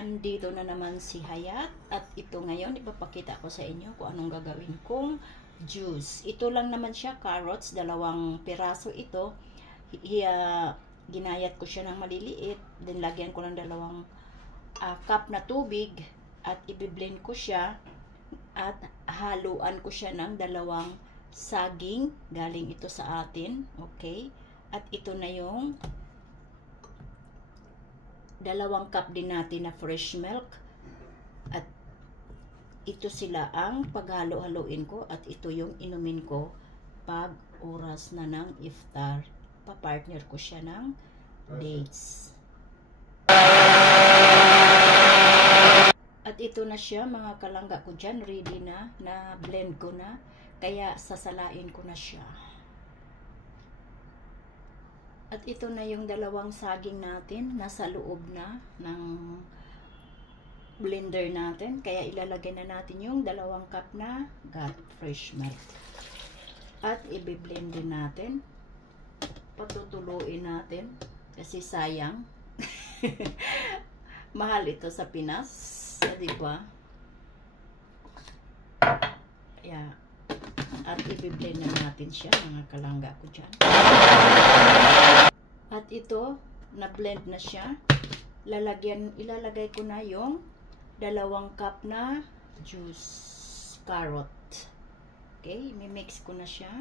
andito na naman si Hayat at ito ngayon ipapakita ko sa inyo kung anong gagawin kong juice. Ito lang naman siya, carrots, 2 piraso ito. Ginayat ko siya ng maliliit, then lagyan ko ng 2 cup na tubig at i-blend ko siya at haluan ko siya ng 2 saging, galing ito sa atin, okay? At ito na yung 2 cup din natin na fresh milk. At ito sila ang paghalo-haluin ko at ito yung inumin ko pag oras na ng iftar. Pa-partner ko siya ng dates. At ito na siya mga kalangga ko dyan, ready na blend ko na, kaya sasalain ko na siya. At ito na yung 2 saging natin, nasa loob na ng blender natin. Kaya ilalagay na natin yung 2 cup na got fresh milk. At i-blend din natin. Patutuluin natin. Kasi sayang. Mahal ito sa Pinas. Diba? Kaya, at i-blend na natin siya, mga kalangga ko dyan. At ito, na-blend na siya. Ilalagay ko na yung 2 cup na juice carrot. Okay, i-mix ko na siya.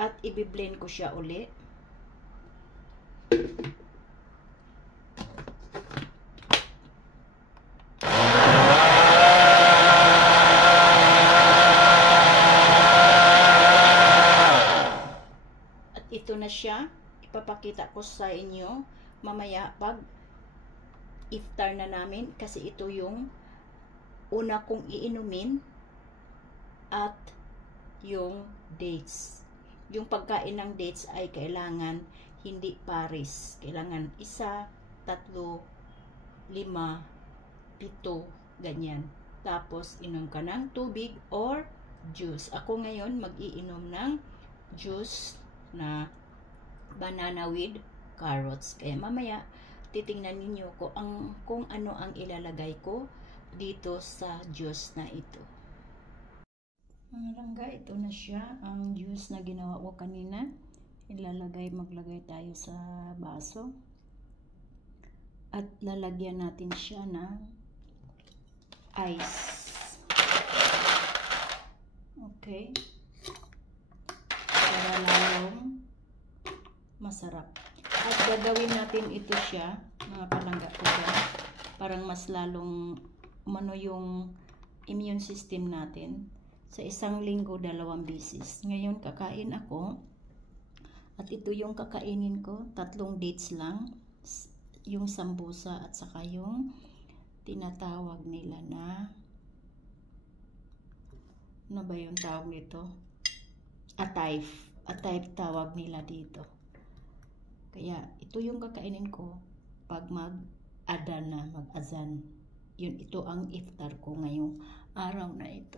At i-blend ko siya uli. Ito na siya, ipapakita ko sa inyo mamaya pag iftar na namin, kasi ito yung una kong iinumin at yung dates. Yung pagkain ng dates ay kailangan hindi pares, kailangan 1, 3, 5, 7, ganyan. Tapos inom ka ng tubig or juice. Ako ngayon mag-iinom ng juice na banana with carrots. Kaya mamaya titingnan ninyo ko kung ano ang ilalagay ko dito sa juice na ito. Mga langga, ito na siya ang juice na ginawa ko kanina. Maglagay tayo sa baso. At lalagyan natin siya ng ice. Okay. Para lalong masarap. At gagawin natin ito siya, mga palangga ko dyan, parang mas lalong umano yung immune system natin. Sa 1 linggo, 2 beses. Ngayon kakain ako at ito yung kakainin ko, 3 dates lang, yung sambusa at saka yung tinatawag nila na ano ba yung tawag nito? Atay tawag nila dito. Kaya ito yung kakainin ko pag mag-adhan na, mag-azan. Ito ang iftar ko ngayong araw na ito.